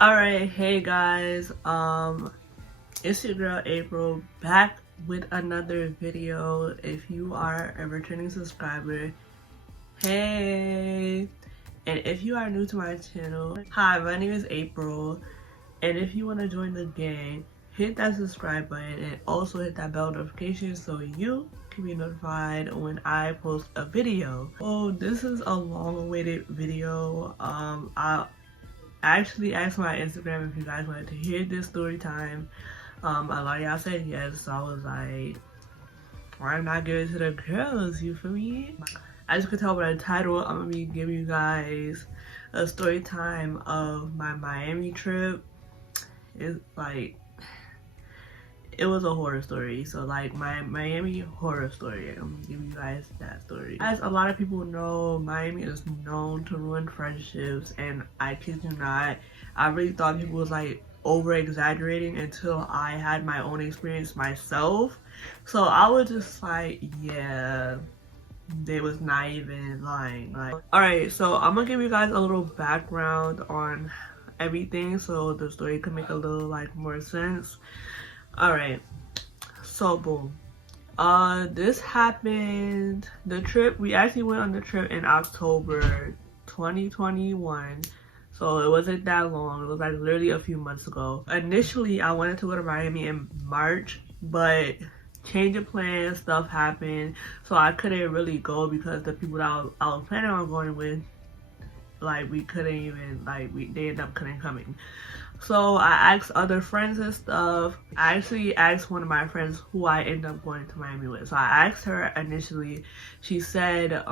Alright, hey guys, it's your girl April back with another video. If you are a returning subscriber, hey, and if you are new to my channel, hi, my name is April, and if you want to join the gang, hit that subscribe button and also hit that bell notification so you can be notified when I post a video. Oh, this is a long-awaited video. I actually asked my Instagram if you guys wanted to hear this story time. A lot of y'all said yes, so I was like, why not give it to the girls, you feel me? As you can tell by the title, I'm gonna be giving you guys a story time of my Miami trip. It's like, it was a horror story, so like my Miami horror story. I'm gonna give you guys that story. As a lot of people know, Miami is known to ruin friendships, and I kid you not, I really thought people was like over exaggerating until I had my own experience myself. So I was just like, yeah, they was not even lying. Like, all right, so I'm gonna give you guys a little background on everything so the story can make a little like more sense. All right, so boom, this happened, the trip, we actually went on the trip in October 2021, so it wasn't that long. It was like literally a few months ago. Initially I wanted to go to Miami in March, but change of plans, stuff happened, so I couldn't really go because the people that I was planning on going with, like, we couldn't even, like, they ended up couldn't coming. So I asked other friends and stuff. I actually asked one of my friends who I ended up going to Miami with. So I asked her initially. She said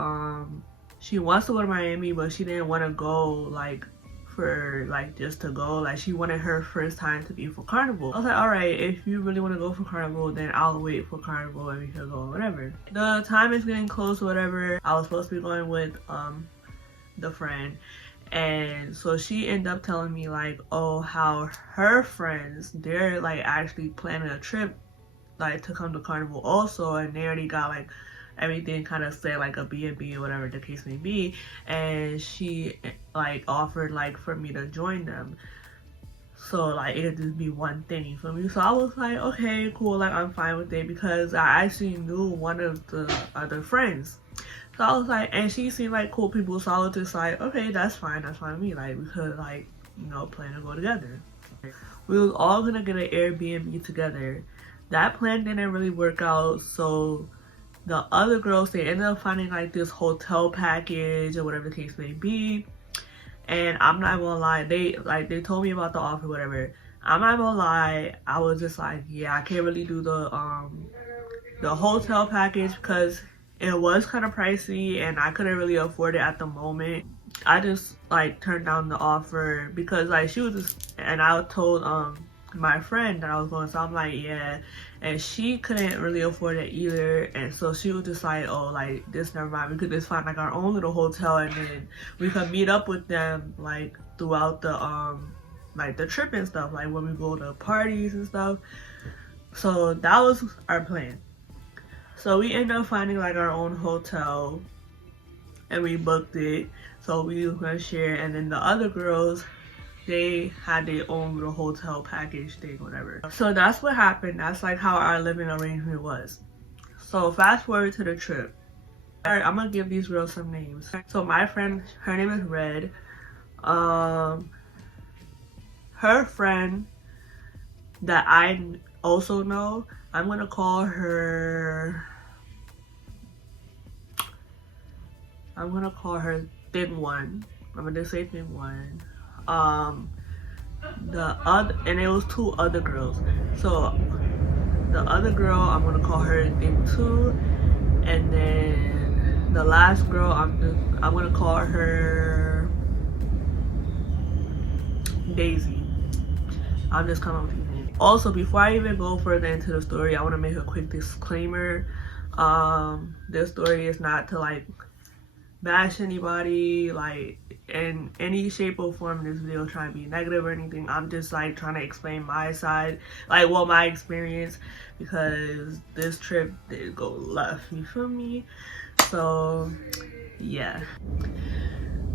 she wants to go to Miami, but she didn't want to go like for like just to go. Like, she wanted her first time to be for Carnival. I was like, all right, if you really want to go for Carnival, then I'll wait for Carnival and we can go, whatever. The time is getting close or whatever. I was supposed to be going with the friend, and so she ended up telling me like, oh, how her friends, they're like actually planning a trip like to come to Carnival also, and they already got like everything kind of set, like a B&B or whatever the case may be, and she like offered like for me to join them, so like it could just be one thing, you feel me? So I was like, okay, cool, like I'm fine with it because I actually knew one of the other friends. So I was like, and she seemed like cool people, so I was just like, okay, that's fine with me. Like, we could, like, you know, plan to go together. We was all gonna get an Airbnb together. That plan didn't really work out, so the other girls, they ended up finding like this hotel package or whatever the case may be. And I'm not gonna lie, they told me about the offer, whatever. I'm not gonna lie, I was just like, yeah, I can't really do the hotel package because it was kind of pricey and I couldn't really afford it at the moment. I just like turned down the offer because like she was just, and I told my friend that I was going, so I'm like, yeah, and she couldn't really afford it either, and so she was just like, oh, like, this, never mind, we could just find like our own little hotel and then we could meet up with them like throughout the like the trip and stuff, like when we go to parties and stuff. So that was our plan. So we ended up finding like our own hotel and we booked it. So we were gonna share, and then the other girls, they had their own little hotel package thing, whatever. So that's what happened. That's like how our living arrangement was. So fast forward to the trip. Alright, I'm gonna give these girls some names. So my friend, her name is Red. Her friend that I also know, I'm gonna call her Thin One. I'm gonna say Thin One. The other, and it was two other girls. So the other girl, I'm gonna call her Thin Two, and then the last girl, I'm gonna call her Daisy. I'm just coming up with these names. Also, before I even go further into the story, I want to make a quick disclaimer. This story is not to like bash anybody like in any shape or form in this video, trying to be negative or anything. I'm just like trying to explain my side, like what my experience, because this trip did go left, you feel me? So yeah.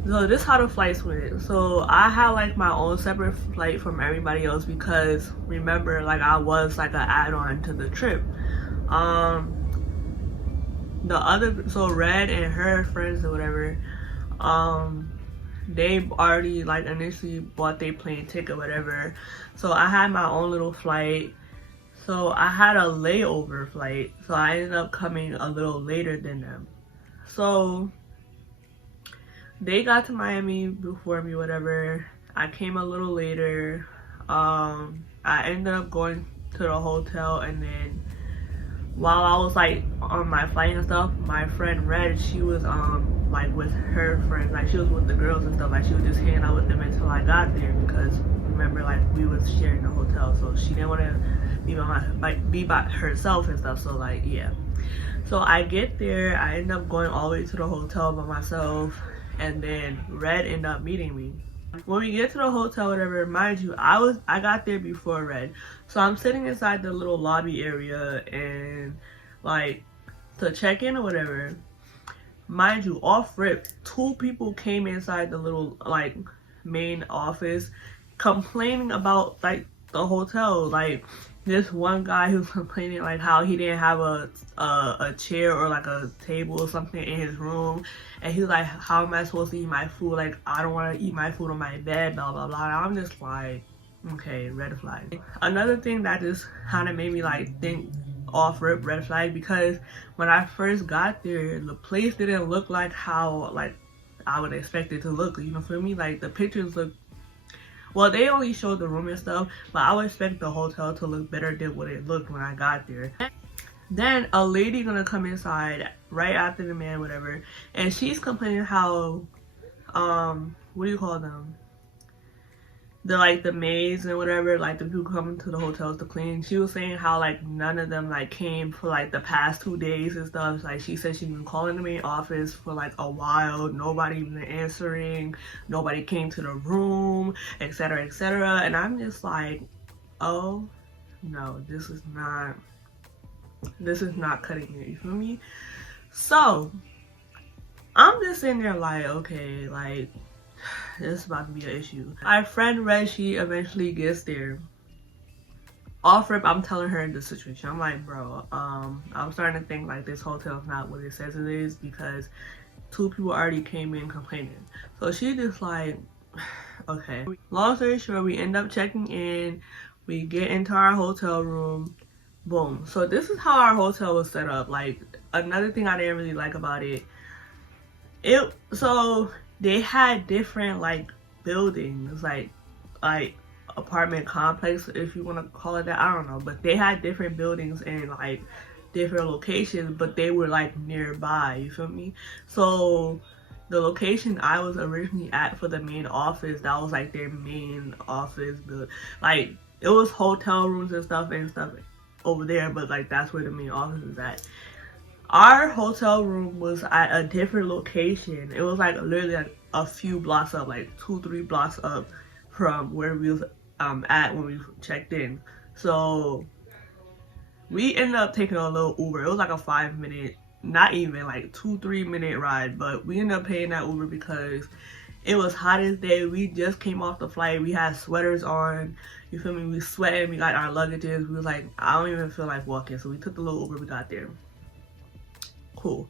So this how the flights went. So I had like my own separate flight from everybody else because remember, like I was like an add-on to the trip. The other, so Red and her friends or whatever, they already like initially bought their plane ticket, whatever. So I had my own little flight. So I had a layover flight. So I ended up coming a little later than them. So they got to Miami before me, whatever. I came a little later. I ended up going to the hotel, and then while I was like on my flight and stuff, my friend Red, she was like with her friends, like she was with the girls and stuff, like she was just hanging out with them until I got there because remember like we was sharing the hotel, so she didn't want to be by herself and stuff. So like yeah. So I get there, I end up going all the way to the hotel by myself, and then Red ended up meeting me. When we get to the hotel, whatever, mind you, I got there before Red. So I'm sitting inside the little lobby area and like to check in or whatever. Mind you, off rip, 2 people came inside the little like main office complaining about like the hotel. Like this one guy who's complaining like how he didn't have a chair or like a table or something in his room, and he's like, how am I supposed to eat my food? Like I don't want to eat my food on my bed, blah blah blah. And I'm just like, okay, red flag. Another thing that just kind of made me like think off rip, red flag, because when I first got there, the place didn't look like how like I would expect it to look, you know, for me. Like the pictures look, well, they only showed the room and stuff, but I would expect the hotel to look better than what it looked when I got there. Then a lady gonna come inside right after the man, whatever, and she's complaining how, what do you call them? The maids and whatever, like the people coming to the hotels to clean. She was saying how like none of them like came for like the past 2 days and stuff. Like she said she's been calling the main office for like a while, nobody even answering, nobody came to the room, etc, etc. And I'm just like, oh no, this is not cutting it, you feel me? So I'm just sitting there like, okay, like this is about to be an issue. Our friend Red, she eventually gets there. Off rip, I'm telling her the situation. I'm like, bro, I'm starting to think like this hotel is not what it says it is, because 2 people already came in complaining. So she just like, okay. Long story short, we end up checking in. We get into our hotel room. Boom. So this is how our hotel was set up. Like another thing I didn't really like about it, so they had different like buildings, like apartment complex, if you want to call it that, I don't know, but they had different buildings in like different locations, but they were like nearby, you feel me? So the location I was originally at for the main office, that was like their main office, but like it was hotel rooms and stuff over there, but like that's where the main office is at. Our hotel room was at a different location. It was like literally like a few blocks up, like 2-3 blocks up from where we was at when we checked in. So we ended up taking a little Uber. It was like a 5-minute, not even like 2-3 minute ride, but we ended up paying that Uber because it was hot as day. We just came off the flight. We had sweaters on. You feel me? We sweating. We got our luggages. We was like, I don't even feel like walking. So we took the little Uber. We got there. Cool.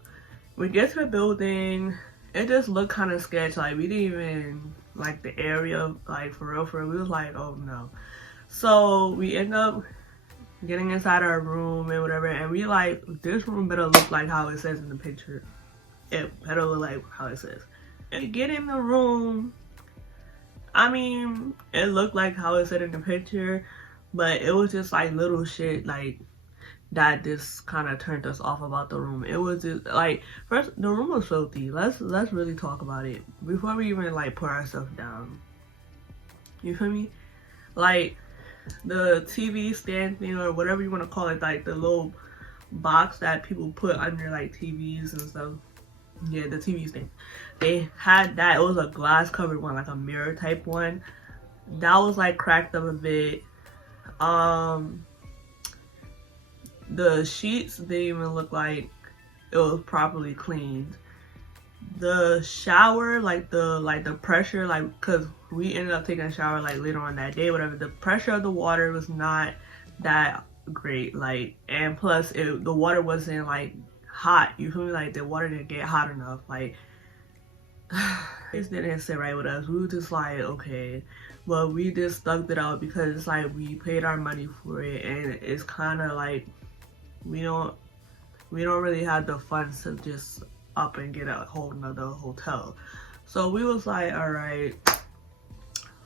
We get to the building. It just looked kind of sketchy. Like we didn't even like the area. Like for real. We was like, oh no. So we end up getting inside our room and whatever. And we like, this room better look like how it says in the picture. It better look like how it says. And get in the room. I mean, it looked like how it said in the picture, but it was just like little shit like that just kind of turned us off about the room. It was just like, first, the room was filthy. Let's really talk about it before we even like put ourselves down. You feel me? Like the TV stand thing or whatever you want to call it, like the little box that people put under like TVs and stuff. Yeah, the TV stand. They had that. It was a glass covered one, like a mirror type one. That was like cracked up a bit. The sheets didn't even look like it was properly cleaned. the shower, like the pressure, like, because we ended up taking a shower like later on that day, whatever, the pressure of the water was not that great, like, and plus the water wasn't like hot, you feel me, like the water didn't get hot enough, like it didn't sit right with us. We were just like, okay, well, we just stuck it out because it's like we paid our money for it, and it's kind of like we don't really have the funds to just up and get a whole nother hotel. So we was like, all right,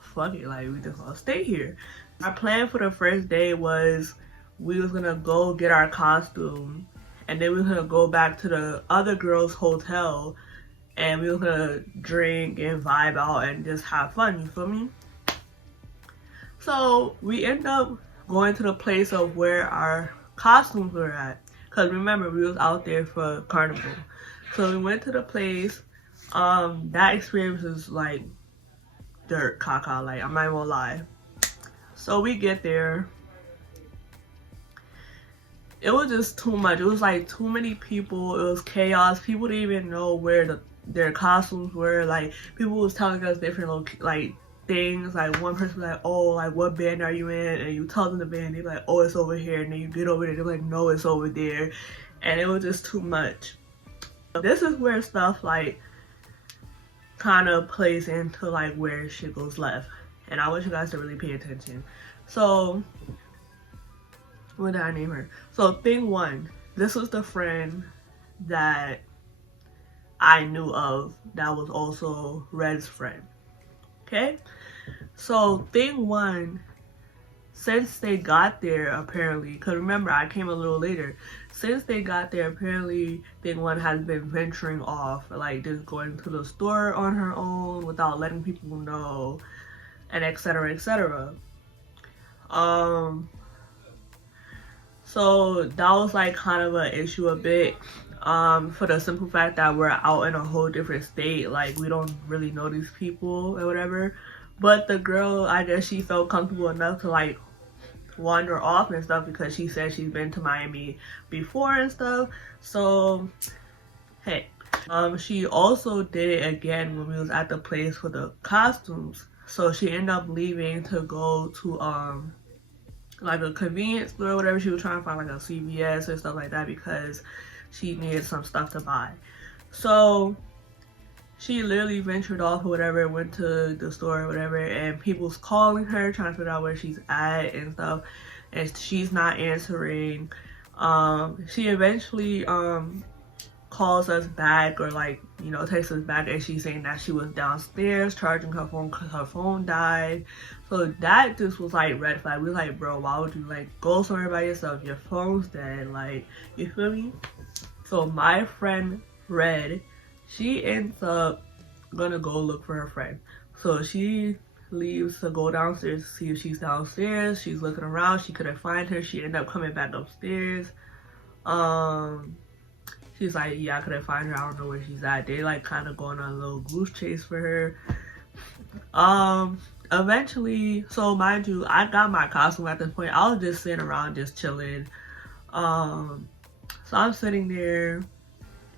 fuck it, like we just gonna stay here. Our plan for the first day was we was gonna go get our costume, and then we was gonna go back to the other girls' hotel, and we was gonna drink and vibe out and just have fun, you feel me? So we end up going to the place of where our costumes were at, because remember, we was out there for carnival. So we went to the place. That experience was like dirt caca, like I'm not even gonna lie. So we get there. It was just too much. It was like too many people. It was chaos. People didn't even know where their costumes were. Like people was telling us different like things. Like one person was like, oh, like what band are you in? And you tell them the band, they're like, oh, it's over here. And then you get over there, they're like, no, it's over there. And it was just too much. This is where stuff like kind of plays into like where shit goes left, and I want you guys to really pay attention. So what did I name her? So thing one, this was the friend that I knew of that was also Red's friend. Okay, so thing one, since they got there, apparently, because remember I came a little later, since they got there, apparently thing one has been venturing off, like just going to the store on her own without letting people know, and etc, etc. So that was like kind of an issue a bit, for the simple fact that we're out in a whole different state, like we don't really know these people or whatever. But the girl, I guess she felt comfortable enough to like wander off and stuff because she said she's been to Miami before and stuff. So hey, she also did it again when we was at the place for the costumes. So she ended up leaving to go to like a convenience store or whatever. She was trying to find like a CVS and stuff like that because she needed some stuff to buy. So she literally ventured off or whatever, went to the store or whatever, and people's calling her trying to figure out where she's at and stuff, and she's not answering. She eventually calls us back, or like, you know, texts us back, and she's saying that she was downstairs charging her phone because her phone died. So that just was like red flag. We were like, bro, why would you like go somewhere by yourself? Your phone's dead, like, you feel me? So my friend Red, she ends up gonna go look for her friend. So she leaves to go downstairs to see if she's downstairs. She's looking around, she couldn't find her. She ended up coming back upstairs. She's like, yeah, I couldn't find her, I don't know where she's at. They like kind of going on a little goose chase for her. Eventually, so mind you, I got my costume at this point. I was just sitting around just chilling. So I'm sitting there,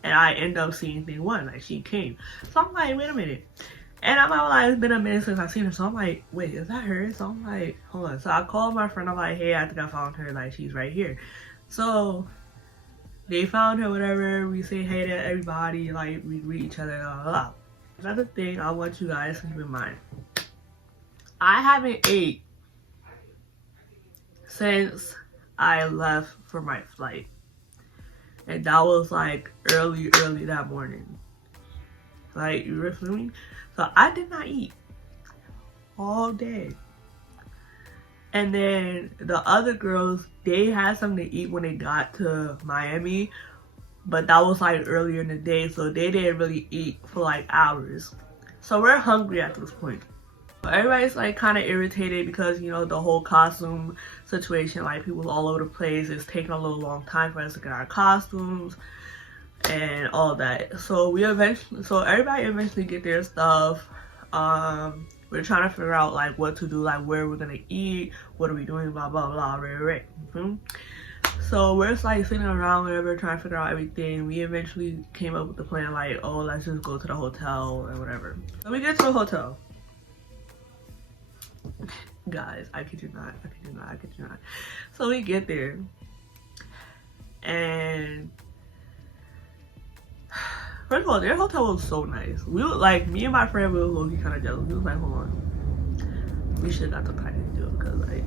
and I end up seeing thing one, like she came. So I'm like, wait a minute. And I'm like, it's been a minute since I've seen her. So I'm like, wait, is that her? So I'm like, hold on. So I called my friend. I'm like, hey, I think I found her. Like, she's right here. So they found her, whatever. We say hey to everybody. Like, we greet each other. Blah, blah, blah. Another thing I want you guys to keep in mind. I haven't ate since I left for my flight. And that was like early that morning. Like, you feel me? So I did not eat all day. And then the other girls, they had something to eat when they got to Miami. But that was like earlier in the day, so they didn't really eat for like hours. So we're hungry at this point. Everybody's like kind of irritated because, you know, the whole costume situation, like people all over the place, it's taking a little long time for us to get our costumes and all that. So everybody eventually get their stuff. We're trying to figure out like what to do, like where we're gonna eat, what are we doing, blah blah blah, right. So we're just like sitting around whatever, trying to figure out everything. We eventually came up with the plan like, oh, let's just go to the hotel or whatever. So we get to the hotel. Guys, I kid you not, I kid you not, I kid you not. So we get there and first of all, their hotel was so nice. We were like, me and my friend, we were low-key kind of jealous. We was like, hold on, we should have got the package deal because like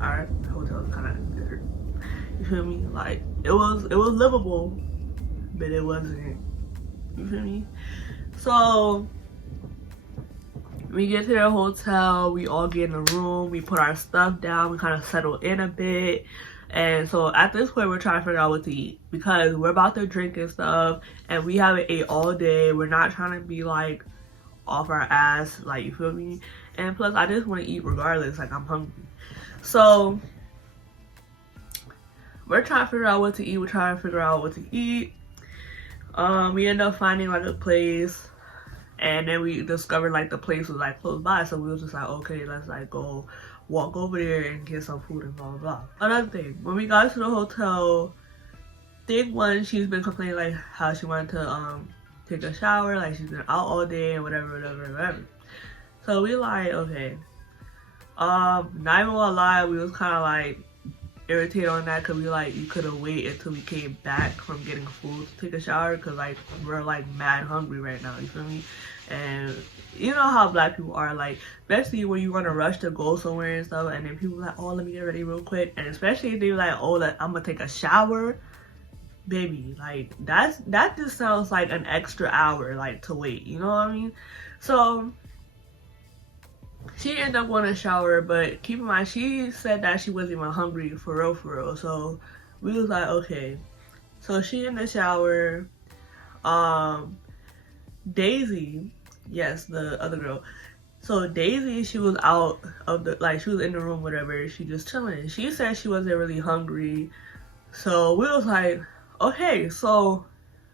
our hotel is kind of good. You feel me? Like it was livable, but it wasn't. You feel me? So we get to the hotel, we all get in a room, we put our stuff down, we kind of settle in a bit. And so at this point, we're trying to figure out what to eat because we're about to drink and stuff and we haven't ate all day. We're not trying to be like off our ass, like, you feel me? And plus, I just want to eat regardless, like I'm hungry. So we're trying to figure out what to eat. We're trying to figure out what to eat. We end up finding like a place. And then we discovered like the place was like close by, so we was just like, okay, let's like go walk over there and get some food and blah blah blah. Another thing, when we got to the hotel, thing one, she's been complaining like how she wanted to take a shower, like she's been out all day and whatever. So we like, okay, not even gonna lie, we was kind of like irritated on that because we like, you could have waited until we came back from getting food to take a shower because like we're like mad hungry right now, you feel me? And you know how black people are, like especially when you want to rush to go somewhere and stuff, and then people like, oh, let me get ready real quick, and especially if they're like, oh, I'm gonna take a shower, baby, like that just sounds like an extra hour like to wait, you know what I mean? So she ended up wanting to shower, but keep in mind, she said that she wasn't even hungry for real. So we was like, okay. So she in the shower. Daisy, yes, the other girl. So Daisy, she was out of the, like she was in the room, whatever. She just chilling. She said she wasn't really hungry. So we was like, okay. So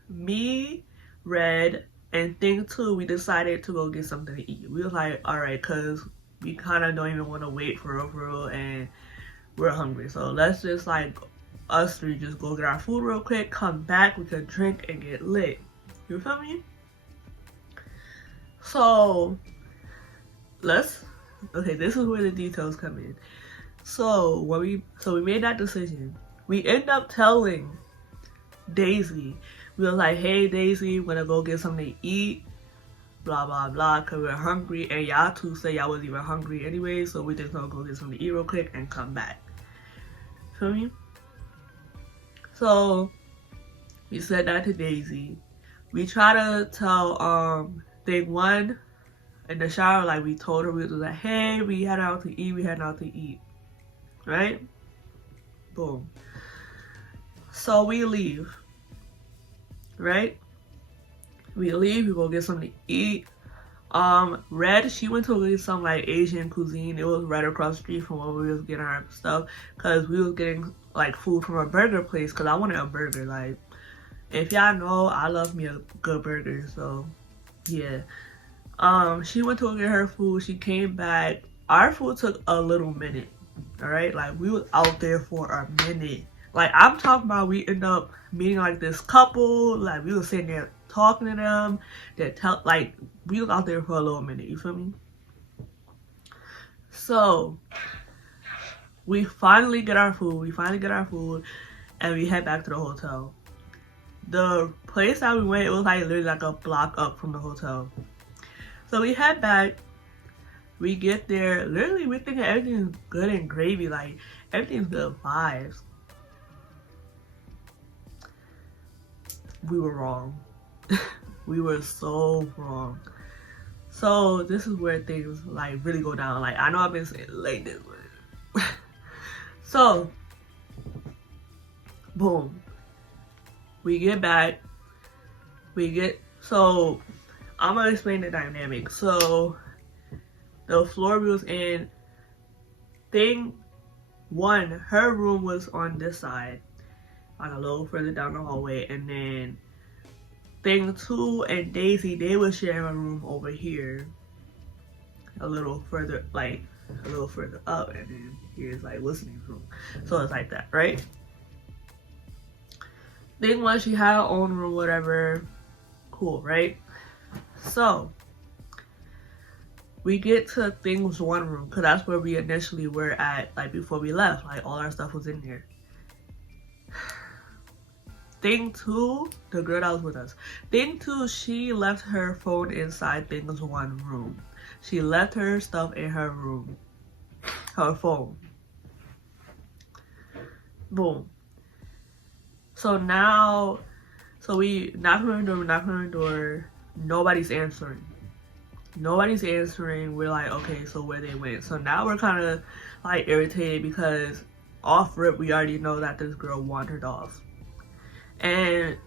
me, Red, and thing two, we decided to go get something to eat. We was like, all right, cause we kind of don't even want to wait for real, and we're hungry. So let's just like us three just go get our food real quick, come back, we can drink and get lit. You feel me? So okay, this is where the details come in. So we made that decision. We end up telling Daisy, we were like, hey Daisy, we're gonna go get something to eat, blah blah blah, cause we're hungry, and y'all two say y'all wasn't even hungry anyway, so we just gonna go get something to eat real quick and come back. Feel me? So we said that to Daisy. We try to tell thing one in the shower, like we told her, we was like, hey, we had out to eat, right? Boom. So we leave, right? We leave, we go get something to eat. Red, she went to get some like Asian cuisine. It was right across the street from where we was getting our stuff, cause we was getting like food from a burger place, cause I wanted a burger. Like, if y'all know, I love me a good burger, so yeah. She went to go get her food. She came back. Our food took a little minute. All right, like we was out there for a minute. Like I'm talking about, we end up meeting like this couple. Like we was sitting there talking to them. Like we was out there for a little minute. You feel me? So we finally get our food. And we head back to the hotel. The place that we went, it was like literally like a block up from the hotel. So we head back. We get there. Literally, we thinking everything's good and gravy. Like everything's good vibes. We were wrong. We were so wrong. So this is where things like really go down. Like I know I've been saying like this, but so boom. We get back. So I'm gonna explain the dynamic. So the floor we was in, thing one, her room was on this side, like a little further down the hallway, and then thing two and Daisy, they were sharing a room over here, a little further up, and then here's like listening room. So it's like that, right? Thing one, she had her own room, whatever. Cool, right? So we get to things one room, because that's where we initially were at, like before we left. Like all our stuff was in there. Thing two, the girl that was with us. Thing two, she left her phone inside things one room. She left her stuff in her room. Her phone. Boom. So now, we knock on her door, nobody's answering. We're like, okay, so where they went. So now we're kind of like irritated because off rip we already know that this girl wandered off. And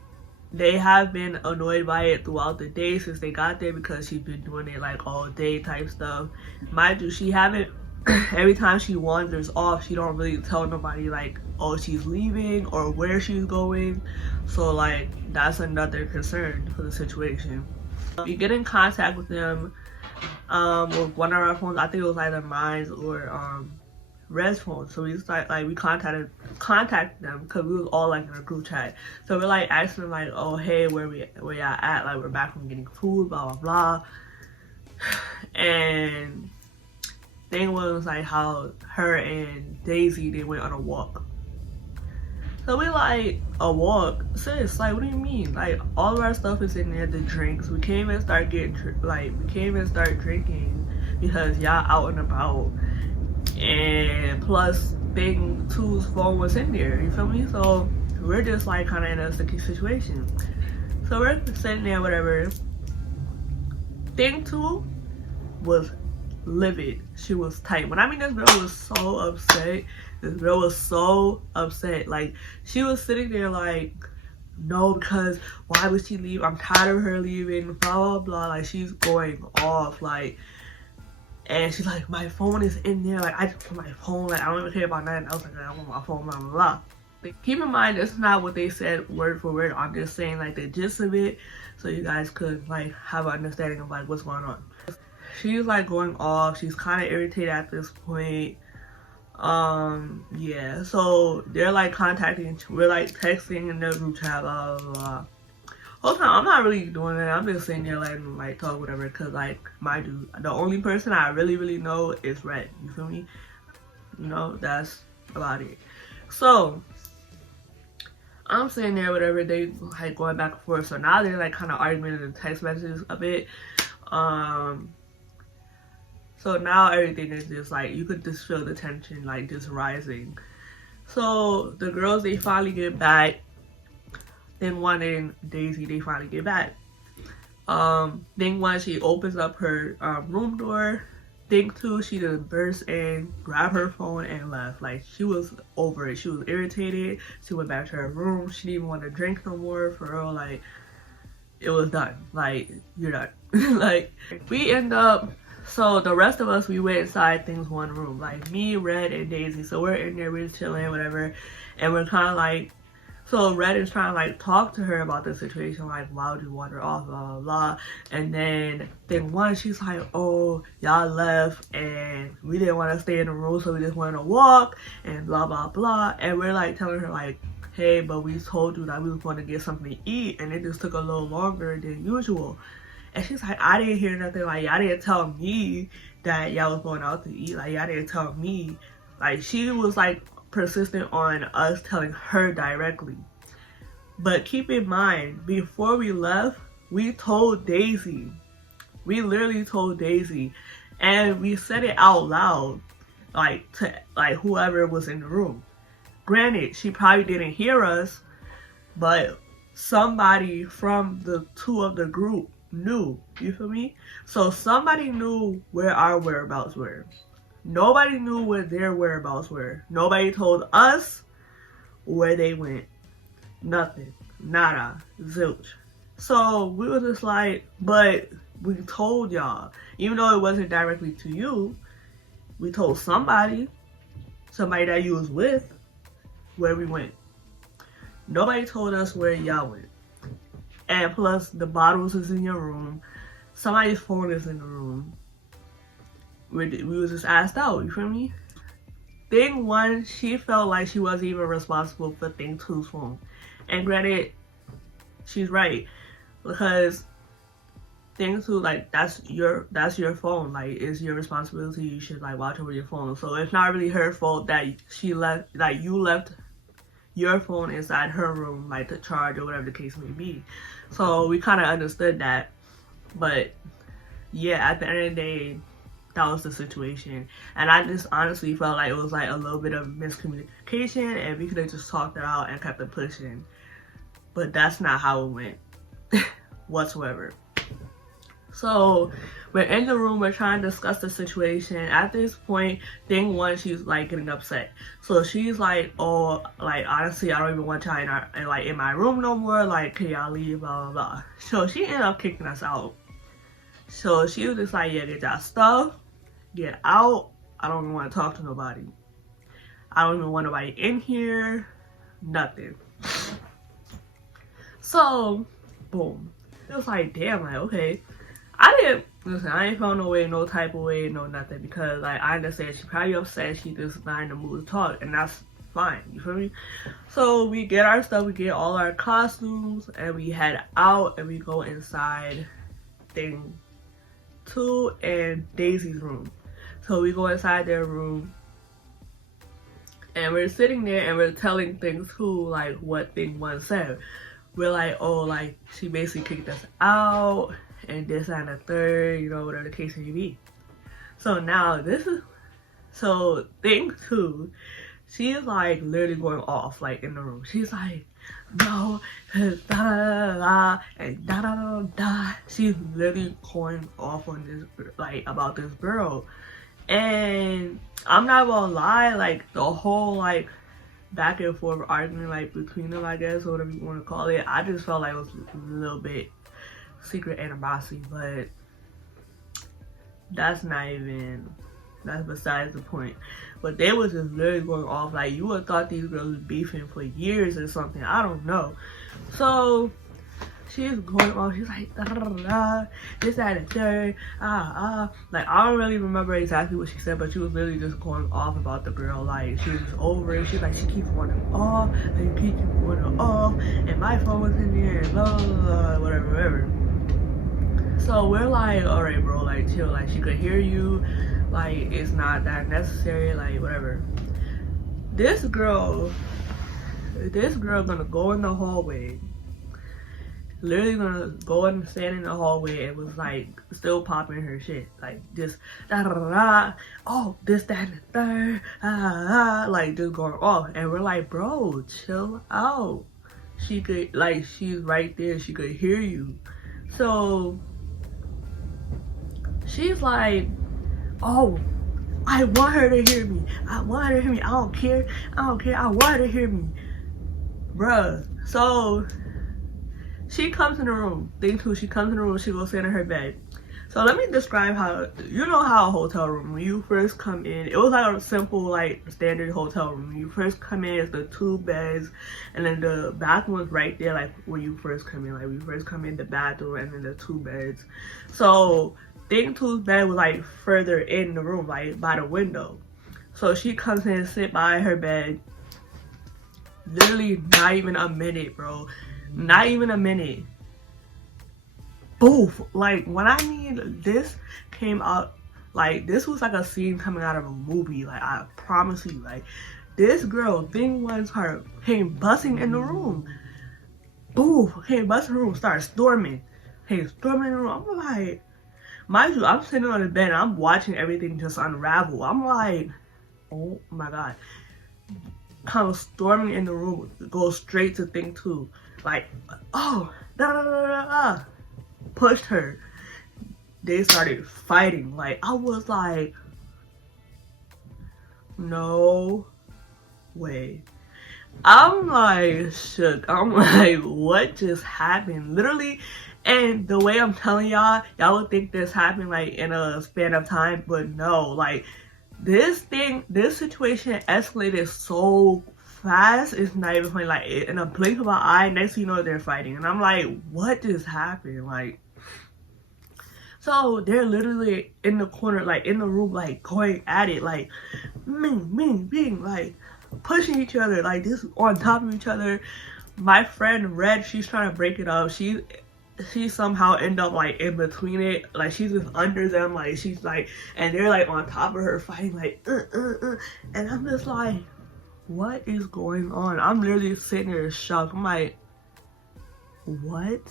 they have been annoyed by it throughout the day since they got there, because she's been doing it like all day type stuff. Mind you, she haven't, every time she wanders off, she don't really tell nobody like, oh, she's leaving or where she's going. So like, that's another concern for the situation. We get in contact with them with one of our phones. I think it was either mine or Red's phone. So we start like, we contacted them because we was all like in a group chat. So we're like asking them like, oh hey, where y'all at? Like, we're back from getting food, blah blah blah. And thing was like how her and Daisy, they went on a walk. So we like, a walk? Sis, like what do you mean? Like all of our stuff is in there, the drinks. We can't even start drinking because y'all out and about. And plus thing two's phone was in there, you feel me? So we're just like kind of in a sticky situation. So we're sitting there, whatever. Thing two was livid. She was tight. When I mean, this girl was so upset. Like, she was sitting there like, no, because why would she leave? I'm tired of her leaving, blah blah blah. Like, she's going off, like. And she's like, my phone is in there. Like, I just want my phone. Like, I don't even care about nothing else. Like, I want my phone, blah, blah, blah. Like, keep in mind, that's not what they said word for word. I'm just saying, like, the gist of it, so you guys could, like, have an understanding of, like, what's going on. She's, like, going off. She's kind of irritated at this point. Yeah. So, they're, like, contacting. We're, like, texting in the group chat, blah, blah, blah. Whole time I'm not really doing that. I'm just sitting there letting them like talk whatever, because like my dude, the only person I really know is Red, you feel me? You know, that's about it. So I'm sitting there, whatever, they like going back and forth. So now they're like kind of arguing in the text messages a bit. So now everything is just like, you could just feel the tension like just rising. So the girls, they finally get back. Then one and Daisy, they finally get back. Thing one, she opens up her room door. Thing two, she just burst in, grabbed her phone and left. Like, she was over it. She was irritated. She went back to her room. She didn't even want to drink no more, for real. Like, it was done. Like, you're done. Like, we end up, so the rest of us, we went inside things one room. Like, me, Red, and Daisy. So we're in there, we're chilling, whatever. And we're kind of like, so Red is trying to like talk to her about the situation, like, why would you wander off, blah blah blah. And then thing one, she's like, oh, y'all left and we didn't want to stay in the room, so we just went on a walk and blah blah blah. And we're like telling her like, hey, but we told you that we was going to get something to eat and it just took a little longer than usual. And she's like, I didn't hear nothing. Like, y'all didn't tell me that y'all was going out to eat. Like, y'all didn't tell me. Like, she was like persistent on us telling her directly. But keep in mind, before we left, we told Daisy. We literally told Daisy, and we said it out loud, like to like whoever was in the room. Granted, she probably didn't hear us, but somebody from the two of the group knew. You feel me? So somebody knew where our whereabouts were. Nobody knew where their whereabouts were. Nobody told us where they went. Nothing. Nada. Zilch. So we were just like, but we told y'all. Even though it wasn't directly to you, we told somebody that you was with, where we went. Nobody told us where y'all went. And plus, the bottles is in your room. Somebody's phone is in the room. We was just asked out, you feel me? Thing one, she felt like she wasn't even responsible for thing two's phone. And granted, she's right, because things too, like, that's your phone, like, it's your responsibility. You should like watch over your phone. So it's not really her fault that she left, like, you left your phone inside her room, like, to charge or whatever the case may be. So we kind of understood that. But yeah, at the end of the day, that was the situation. And I just honestly felt like it was like a little bit of miscommunication, and we could have just talked it out and kept it pushing. But that's not how it went whatsoever. So we're in the room, we're trying to discuss the situation. At this point, thing one, she's like getting upset. So she's like, oh, like, honestly, I don't even want y'all in my room no more. Like, can y'all leave, blah, blah, blah. So she ended up kicking us out. So she was just like, yeah, get y'all stuff, get out. I don't even want to talk to nobody. I don't even want nobody in here, nothing. So, boom. It was like, damn, like, okay. I ain't felt no way, no type of way, no nothing, because like, I understand she probably upset, she just not in the mood to talk, and that's fine, you feel me? So we get our stuff, we get all our costumes, and we head out, and we go inside thing 2 and Daisy's room. So we go inside their room, and we're sitting there, and we're telling things too, like what thing 1 said. We're like, oh, like, she basically kicked us out, and this and the third, you know, whatever the case may be. So now so thing 2, she's like literally going off, like, in the room. She's like, no, da da da da, and da da da da. She's literally going off on this, like, about this girl. And I'm not gonna lie, like, the whole, like, back and forth argument, like, between them, I guess, or whatever you want to call it, I just felt like it was a little bit secret animosity, but that's besides the point. But they was just literally going off, like, you would have thought these girls was beefing for years or something, I don't know. So she's going off, she's like, da, da, da, da, this, that, and third, like, I don't really remember exactly what she said, but she was literally just going off about the girl, like, she was over it. She's like, she keeps wanting off, and you keep wanting off, and my phone was in there, and blah, blah, blah, whatever, whatever. So we're like, alright, bro, like, chill, like, she could hear you, like, it's not that necessary, like, whatever. This girl gonna go in the hallway, literally gonna go and stand in the hallway, and was like still popping her shit, like, just da da da da, oh, this, that, and the third, like, just going off. And we're like, bro, chill out. She could, like, she's right there, she could hear you. So she's like, oh, I want her to hear me. I want her to hear me. I don't care. I want her to hear me. Bruh. So she comes in the room. Thing 2, she comes in the room, she goes sit in her bed. So let me describe how, you know how a hotel room, when you first come in, it was like a simple, like, standard hotel room. When you first come in, it's the 2 beds, and then the bathroom is right there, like, when you first come in. Like, when you first come in, the bathroom, and then the 2 beds. So thing 2's bed was like further in the room, like by the window. So she comes in and sit by her bed. Literally not even a minute, bro. Not even a minute. Boof. Like, when I mean this came out, like, this was like a scene coming out of a movie. Like, I promise you, like, this girl, thing was her, came busting in the room. Boof. Came busting in the room, started storming. Came storming in the room. I'm like, mind you, I'm sitting on the bed and I'm watching everything just unravel. I'm like, oh my god. Kind of storming in the room, goes straight to thing 2. Like, oh, da da da da da. Pushed her. They started fighting. Like, I was like, no way. I'm like shook. I'm like, what just happened? Literally. And the way I'm telling y'all would think this happened like in a span of time, but no, like, this situation escalated so fast, it's not even funny. Like, in a blink of an eye, next thing you know, they're fighting. And I'm like, what just happened? Like, so they're literally in the corner, like, in the room, like, going at it, like, bing, like, pushing each other, like, this on top of each other. my friend Red, she's trying to break it up. She somehow end up like in between it, like she's just under them, like she's like, and they're like on top of her fighting like and I'm just like, what is going on? I'm literally sitting there shocked. I'm like, what?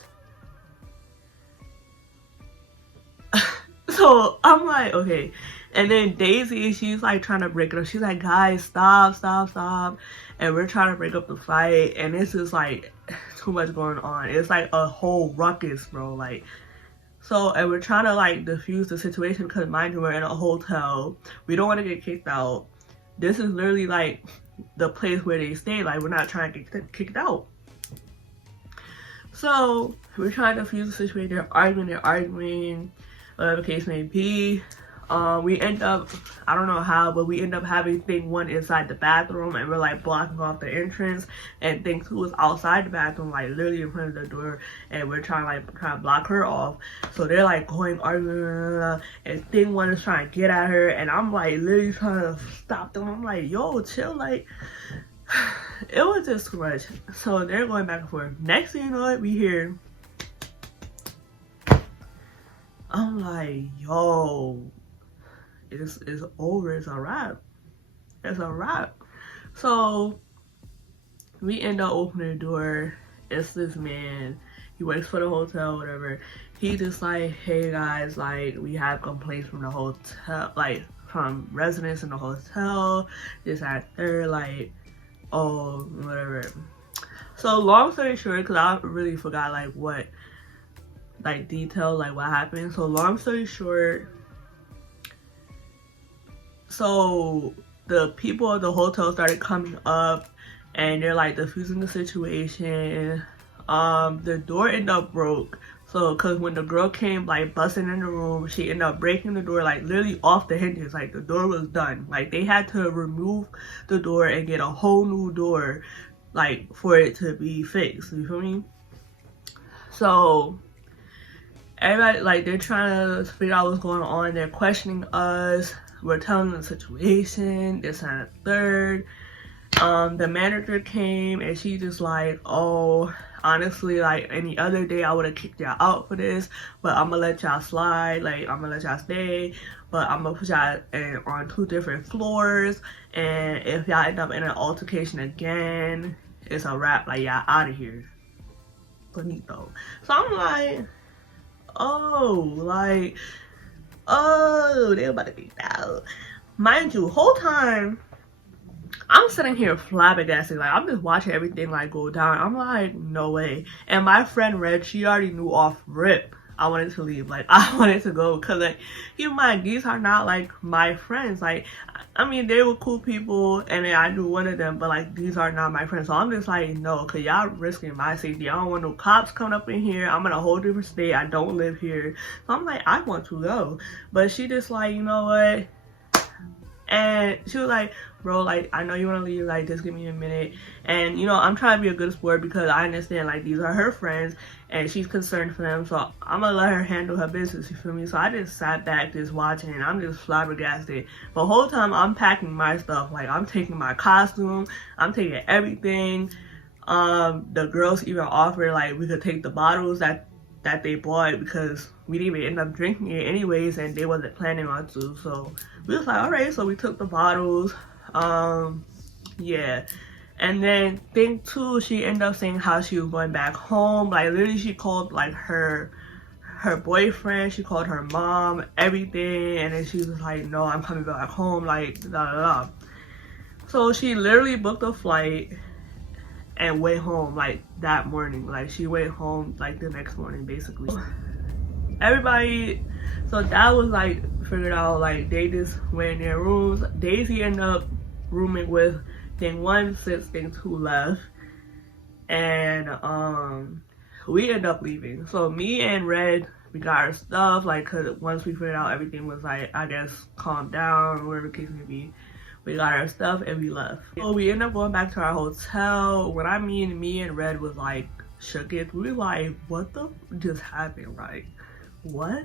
So I'm like, okay. And then Daisy, she's like trying to break it up. She's like, guys, stop. And we're trying to break up the fight. And this is like too much going on. It's like a whole ruckus, bro. Like, so, and we're trying to like diffuse the situation because mind you, we're in a hotel. We don't want to get kicked out. This is literally like the place where they stay. Like, we're not trying to get kicked out. So we're trying to diffuse the situation. They're arguing, whatever the case may be. We end up, I don't know how, but we end up having thing one inside the bathroom, and we're like blocking off the entrance, and thing two is outside the bathroom, like literally in front of the door, and we're trying to block her off. So they're like going arguing, and thing one is trying to get at her, and I'm like literally trying to stop them. I'm like, yo, chill, like it was just too much. So they're going back and forth. Next thing you know, we hear, I'm like, yo, it's over. It's a wrap. It's a wrap. So we end up opening the door. It's this man. He works for the hotel, whatever. He just like, hey guys, like we have complaints from the hotel, like from residents in the hotel. This, that, third, like, oh, whatever. So long story short, because I really forgot like what, like detail, like what happened. So long story short, so the people of the hotel started coming up and they're like diffusing the situation. The door ended up broke. So because when the girl came like busting in the room, she ended up breaking the door like literally off the hinges. Like the door was done. Like they had to remove the door and get a whole new door, like for it to be fixed. You feel me? So everybody, like, they're trying to figure out what's going on. They're questioning us. We're telling them the situation, this and the third. The manager came and she just like, oh, honestly, like any other day I would have kicked y'all out for this, but I'm gonna let y'all slide. Like, I'm gonna let y'all stay, but I'm gonna put y'all on 2 different floors, and if y'all end up in an altercation again, it's a wrap. Like, y'all out of here. Bonito. So I'm like, oh, like, oh, they about to be out. Mind you, whole time I'm sitting here flabbergasted. Like, I'm just watching everything like go down. I'm like, no way. And my friend Red, she already knew off rip I wanted to leave. Like, I wanted to go because, like, keep in mind, these are not like my friends. Like, I mean, they were cool people and I knew one of them, but like, these are not my friends. So I'm just like, no, because y'all risking my safety. I don't want no cops coming up in here. I'm in a whole different state. I don't live here. So I'm like, I want to go. But she just like, you know what? And she was like, bro, like, I know you want to leave, like, just give me a minute. And, you know, I'm trying to be a good sport because I understand, like, these are her friends and she's concerned for them. So I'm going to let her handle her business, you feel me? So I just sat back just watching and I'm just flabbergasted. But the whole time I'm packing my stuff. Like, I'm taking my costume, I'm taking everything. The girls even offered, like, we could take the bottles that they bought because we didn't even end up drinking it anyways and they wasn't planning on to. So we was like, all right, so we took the bottles. Yeah. And then thing two, she ended up saying how she was going back home. Like, literally she called like her boyfriend, she called her mom, everything, and then she was like, no, I'm coming back home, like, da da da. So she literally booked a flight and went home like that morning. Like, she went home like the next morning basically. Everybody, so that was like figured out. Like, they just went in their rooms. Daisy ended up rooming with thing one since thing two left, and we ended up leaving. So me and Red, we got our stuff, like, cause once we figured out everything was like, I guess, calmed down, whatever the case may be, we got our stuff and we left. So we ended up going back to our hotel. When I mean me and Red was like shook it, we were like, what the just happened? Like, what?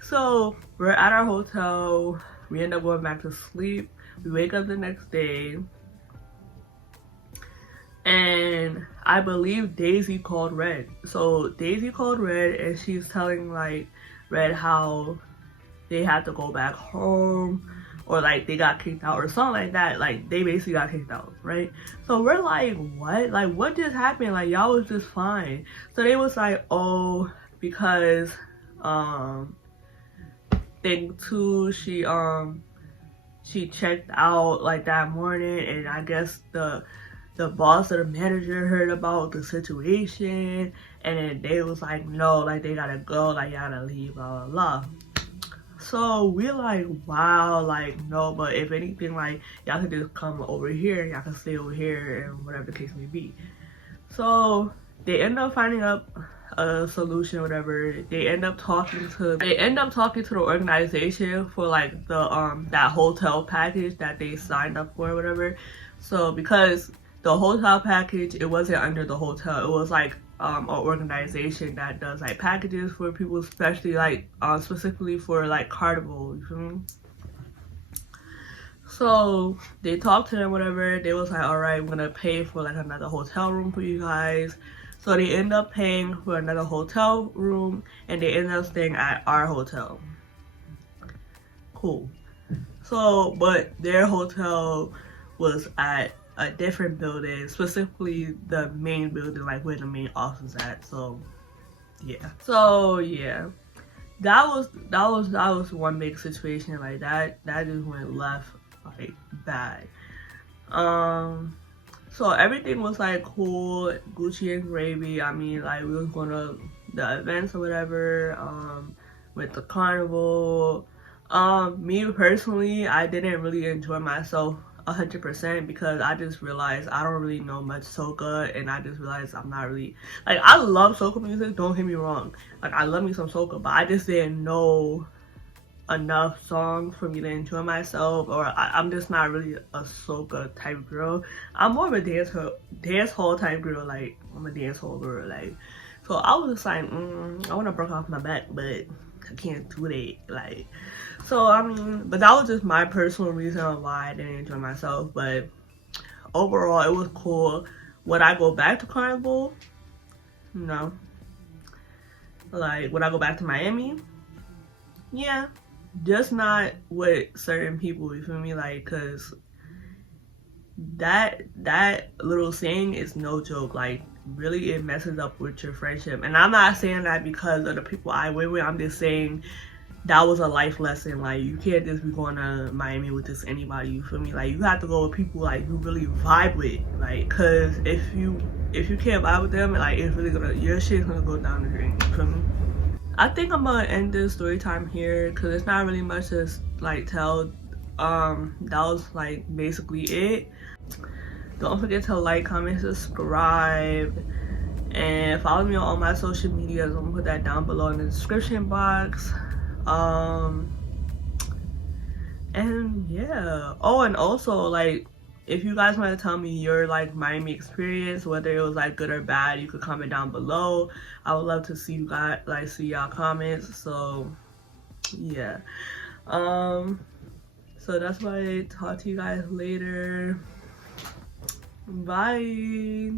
So we're at our hotel, we end up going back to sleep. We wake up the next day. And I believe Daisy called Red. So Daisy called Red, and she's telling like Red how they had to go back home, or like they got kicked out or something like that. Like they basically got kicked out, right? So we're like, what? Like what just happened? Like y'all was just fine. So they was like, oh, because thing two, she checked out like that morning, and I guess the boss or the manager heard about the situation, and then they was like, no, like they gotta go, like y'all gotta leave, blah blah blah. So we're like, wow, like no, but if anything, like y'all could just come over here, y'all can stay over here, and whatever the case may be. So they end up finding up a solution, whatever. They end up talking to the organization for like the that hotel package that they signed up for, whatever. So because the hotel package, it wasn't under the hotel, it was like an organization that does like packages for people, especially like specifically for like Carnival, you feel me? So they talked to them, whatever. They was like, all right, we're gonna pay for like another hotel room for you guys. So they end up paying for another hotel room, and they end up staying at our hotel. Cool. So, but their hotel was at a different building, specifically the main building, like where the main office is at. So yeah. So yeah, that was one big situation like that. That just went left like bad. So everything was like cool, Gucci and gravy. I mean, like we was going to the events or whatever, with the carnival. Me personally, I didn't really enjoy myself 100% because I just realized I don't really know much soca, and I just realized I'm not really like, I love soca music, don't get me wrong, like I love me some soca, but I just didn't know enough songs for me to enjoy myself, or I'm just not really a soca type girl. I'm more of a dance hall type girl. Like I'm a dance hall girl. Like, so I was just like, I want to break off my back, but I can't do that. Like, so I mean, but that was just my personal reason why I didn't enjoy myself. But overall, it was cool. Would I go back to Carnival? No. Like, would I go back to Miami? Yeah. Just not with certain people, you feel me? Like, cause that little saying is no joke. Like, really, it messes up with your friendship. And I'm not saying that because of the people I went with. I'm just saying that was a life lesson. Like, you can't just be going to Miami with just anybody, you feel me? Like, you have to go with people like you really vibe with. Like, cause if you can't vibe with them, like, it's really gonna, your shit's gonna go down the drain, you feel me? I think I'm gonna end this story time here because it's not really much to like tell. That was like basically it. Don't forget to like, comment, subscribe, and follow me on all my social medias. I'm gonna put that down below in the description box. And yeah. Oh, and also, like, if you guys want to tell me your like Miami experience, whether it was like good or bad, you could comment down below. I would love to see you guys, like, see y'all comments. So yeah. So that's why I talk to you guys later. Bye.